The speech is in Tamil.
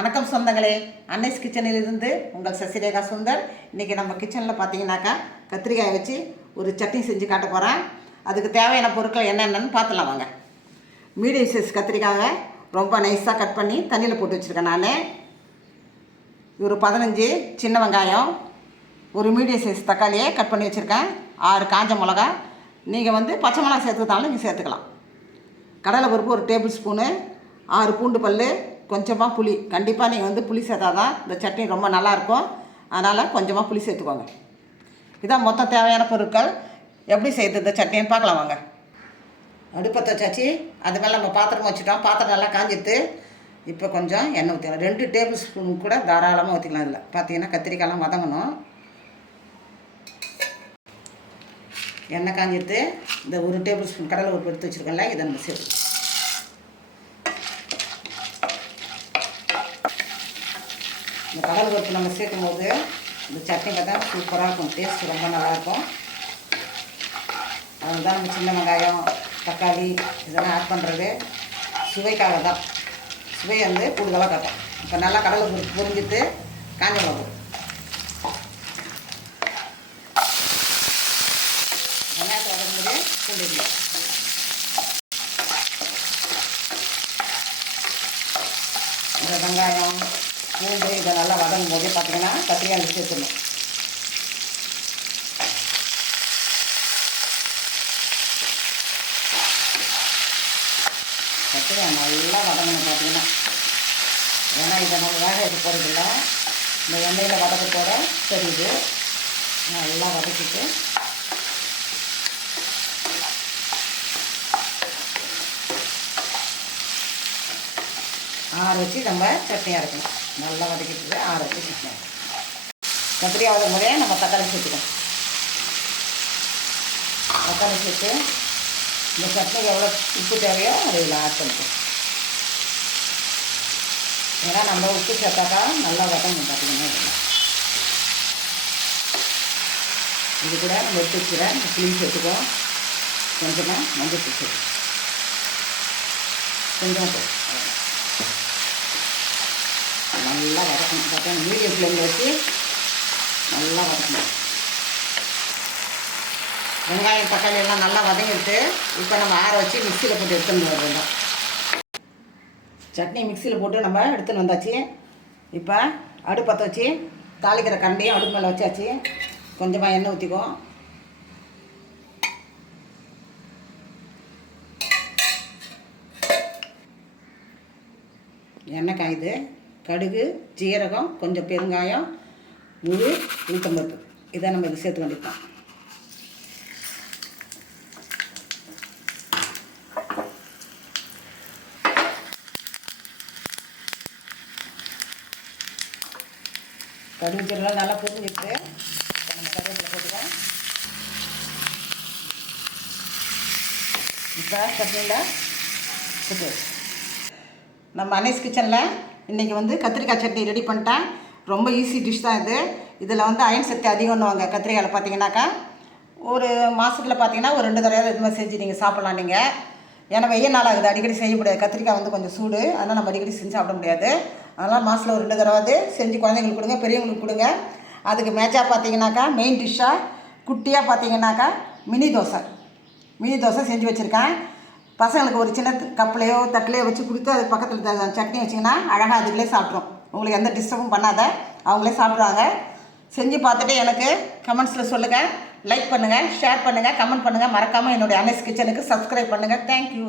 வணக்கம் சொந்தங்களே. அன்னைஸ் கிச்சனில் இருந்து உங்கள் சசிரேகா சுந்தர். இன்றைக்கி நம்ம கிச்சனில் பார்த்தீங்கன்னாக்கா கத்திரிக்காயை வச்சு ஒரு சட்னி செஞ்சு காட்ட போகிறேன் அதுக்கு தேவையான பொருட்கள் என்னென்னு பார்த்துலாம் வாங்க. மீடியம் சைஸ் கத்திரிக்காயை ரொம்ப நைஸாக கட் பண்ணி தண்ணியில் போட்டு வச்சுருக்கேன் நான். ஒரு பதினஞ்சு சின்ன வெங்காயம் ஒரு மீடியம் சைஸ் தக்காளியை கட் பண்ணி வச்சுருக்கேன். ஆறு காஞ்ச மிளகா. நீங்கள் வந்து பச்சை மிளகா சேர்த்துக்கிட்டாலும் நீங்கள் சேர்த்துக்கலாம். கடலை பருப்பு ஒரு டேபிள் ஸ்பூனு ஆறு பூண்டு பல் கொஞ்சமாக புளி கண்டிப்பாக நீங்கள் வந்து புளி சேர்த்தா தான் இந்த சட்னி ரொம்ப நல்லாயிருக்கும். அதனால் கொஞ்சமாக புளி சேர்த்துக்கோங்க. இதான் மொத்தம் தேவையான பொருட்கள். எப்படி செய்யுது இந்த சட்னின்னு பார்க்கலாம் வாங்க. அடுப்பத்தை வச்சாச்சு. அது மேலே நம்ம பாத்திரம் வச்சுட்டோம். பாத்திரம் நல்லா காஞ்சிட்டு இப்போ கொஞ்சம் எண்ணெய் ஊற்றிக்கலாம் ரெண்டு டேபிள் ஸ்பூன் கூட தாராளமாக ஊற்றிக்கலாம் இதில். பார்த்தீங்கன்னா கத்திரிக்காயெலாம் வதங்கணும். எண்ணெய் காஞ்சிட்டு இந்த ஒரு டேபிள் ஸ்பூன் கடலை உப்பு எடுத்து வச்சுருக்கோம்ல இதை நம்ம சேர்த்து கடல் பருப்பு நம்ம சேர்க்கும் போது இந்த சட்னி பார்த்தா சூப்பராக இருக்கும் டேஸ்ட் ரொம்ப நல்லாயிருக்கும். அதுதான் நம்ம சின்ன வெங்காயம் தக்காளி இதெல்லாம் ஆட் பண்ணுறது சுவைக்காக தான். சுவை வந்து கூடுதலாக காட்டும். இப்போ நல்லா கடலை பருப்பு பொரிஞ்சிட்டு காஞ்ச மிளகு. வெங்காயத்தை வதங்கும்போது இந்த வெங்காயம் பூண்டு இதை நல்லா வதங்கும் போதே பார்த்தீங்கன்னா கத்திரிக்காய் சேர்த்துடணும். கத்திரிக்காய் நல்லா வதங்கணும் பார்த்தீங்கன்னா ஏன்னா இதை நம்ம வேக எடுத்து போகிறதில்ல இந்த எண்ணெயில் வதக்கத்தோட தெரியுது நல்லா வதக்கிட்டு ஆற வச்சு நம்ம சட்னி அரைக்கணும் நல்லா வதக்கிட்டு ஆற வச்சு சட்னி ஆகிற கத்திரிக்காய் நம்ம தக்காளி சேர்த்துக்கணும். தக்காளி சேர்த்து இந்த சட்னிக்கு எவ்வளோ உப்பு தேவையோ அதை இதில் ஆட் பண்ணிக்கணும். ஏன்னா நம்ம உப்பு சேர்த்தாக்கா நல்லா வதங்கும் பார்த்தீங்கன்னா இது கூட நம்ம எடுத்து வச்சுக்கிறேன் இந்த புளி சேர்த்துக்கோ. கொஞ்சமாக மஞ்சள் தூள் சேர்த்து கொஞ்சமாக போதும். நல்லா வதக்கணும். பார்த்தா மீடியம் ஃப்ளேமில் வச்சு நல்லா வதக்கணும். வெங்காயம் தக்காளி எல்லாம் நல்லா வதங்கிட்டு இப்போ நம்ம ஆற வச்சு மிக்சியில் போட்டு எடுத்துன்னு வருவோம் சட்னி மிக்சியில் போட்டு நம்ம எடுத்துன்னு வந்தாச்சு. இப்போ அடுப்பற்ற வச்சு தாளிக்கிற கண்டையும் அடுப்பு மேலே வச்சாச்சு. கொஞ்சமாக எண்ணெய் ஊற்றிக்குவோம் எண்ணெய் காயுது. கடுகு ஜீரகம் கொஞ்சம் பெருங்காயம் முழு உளுத்தம்பருப்பு. இதை நம்ம இது சேர்த்து வேண்டியதான் கடுகு நல்லா புரிஞ்சிட்டு நம்ம கருவேப்பிலை போட்டுக்கலாம். இப்போ சட்னியில் போட்டு நம்ம அனேஸ் கிச்சனில் இன்றைக்கி வந்து கத்திரிக்காய் சட்னி ரெடி பண்ணிட்டேன். ரொம்ப ஈஸி டிஷ் தான் இது. இதில் வந்து அயன் சக்தி அதிகம்னுவாங்க கத்திரிக்காயில் பார்த்தீங்கன்னாக்கா ஒரு மாதத்தில் பார்த்தீங்கன்னா ஒரு ரெண்டு தடவை இது மாதிரி செஞ்சு நீங்கள் சாப்பிட்லாம் நீங்கள் ஏன்னா வெய்ய நாள் ஆகுது அடிக்கடி செய்ய முடியாது. கத்திரிக்காய் வந்து கொஞ்சம் சூடு. அதனால் நம்ம அடிக்கடி செஞ்சு சாப்பிட முடியாது. அதனால் மாதத்தில் ஒரு ரெண்டு தடவை செஞ்சு குழந்தைங்களுக்கு கொடுங்க பெரியவங்களுக்கு கொடுங்க. அதுக்கு மேட்சாக பார்த்தீங்கன்னாக்கா மெயின் டிஷ்ஷாக குட்டியாக பார்த்தீங்கன்னாக்கா மினி தோசை. மினி தோசை செஞ்சு வச்சுருக்கேன். பசங்களுக்கு ஒரு சின்ன கப்புலையோ தட்டிலையோ வச்சு கொடுத்து அது பக்கத்தில் சட்னி வச்சிங்கன்னா அழகாக அதுக்குள்ளே சாப்பிட்ரும். உங்களுக்கு எந்த டிஸ்டர்பும் பண்ணாத. அவங்களே சாப்பிடுவாங்க. செஞ்சு பார்த்துட்டு எனக்கு கமெண்ட்ஸில் சொல்லுங்கள் லைக் பண்ணுங்கள் ஷேர் பண்ணுங்கள் கமெண்ட் பண்ணுங்கள் மறக்காமல் என்னுடைய அனஸ் கிச்சனுக்கு சப்ஸ்கிரைப் பண்ணுங்கள் தேங்க்யூ